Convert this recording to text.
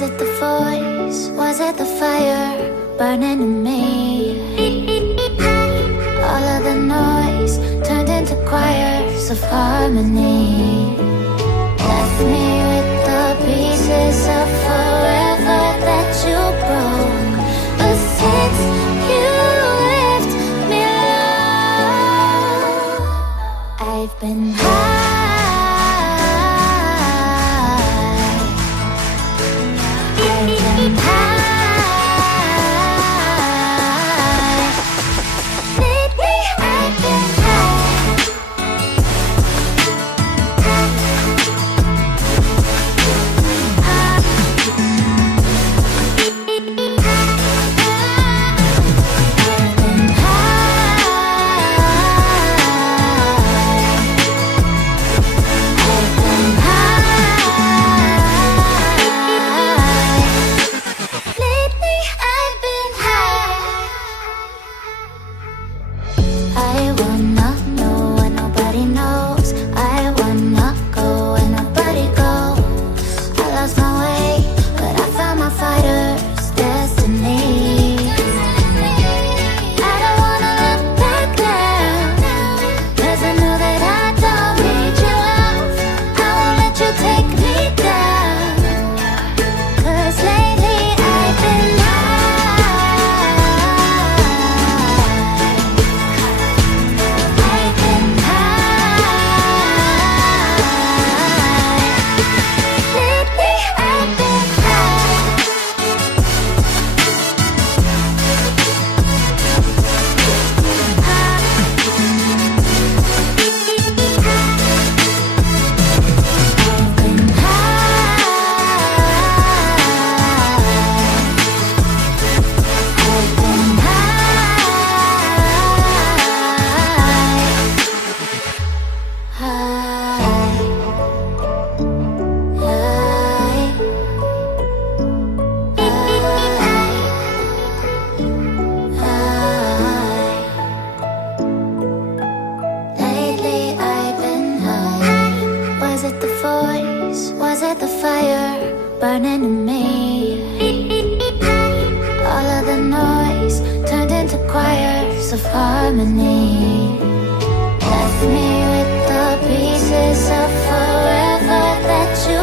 Was it the voice? Was it the fire burning in me? All of the noise turned into choirs of harmony. Left me with the pieces of forever that you broke. But since you left me alone, I've been high. Burning in me. All of the noise turned into choirs of harmony. Left me with the pieces of forever that you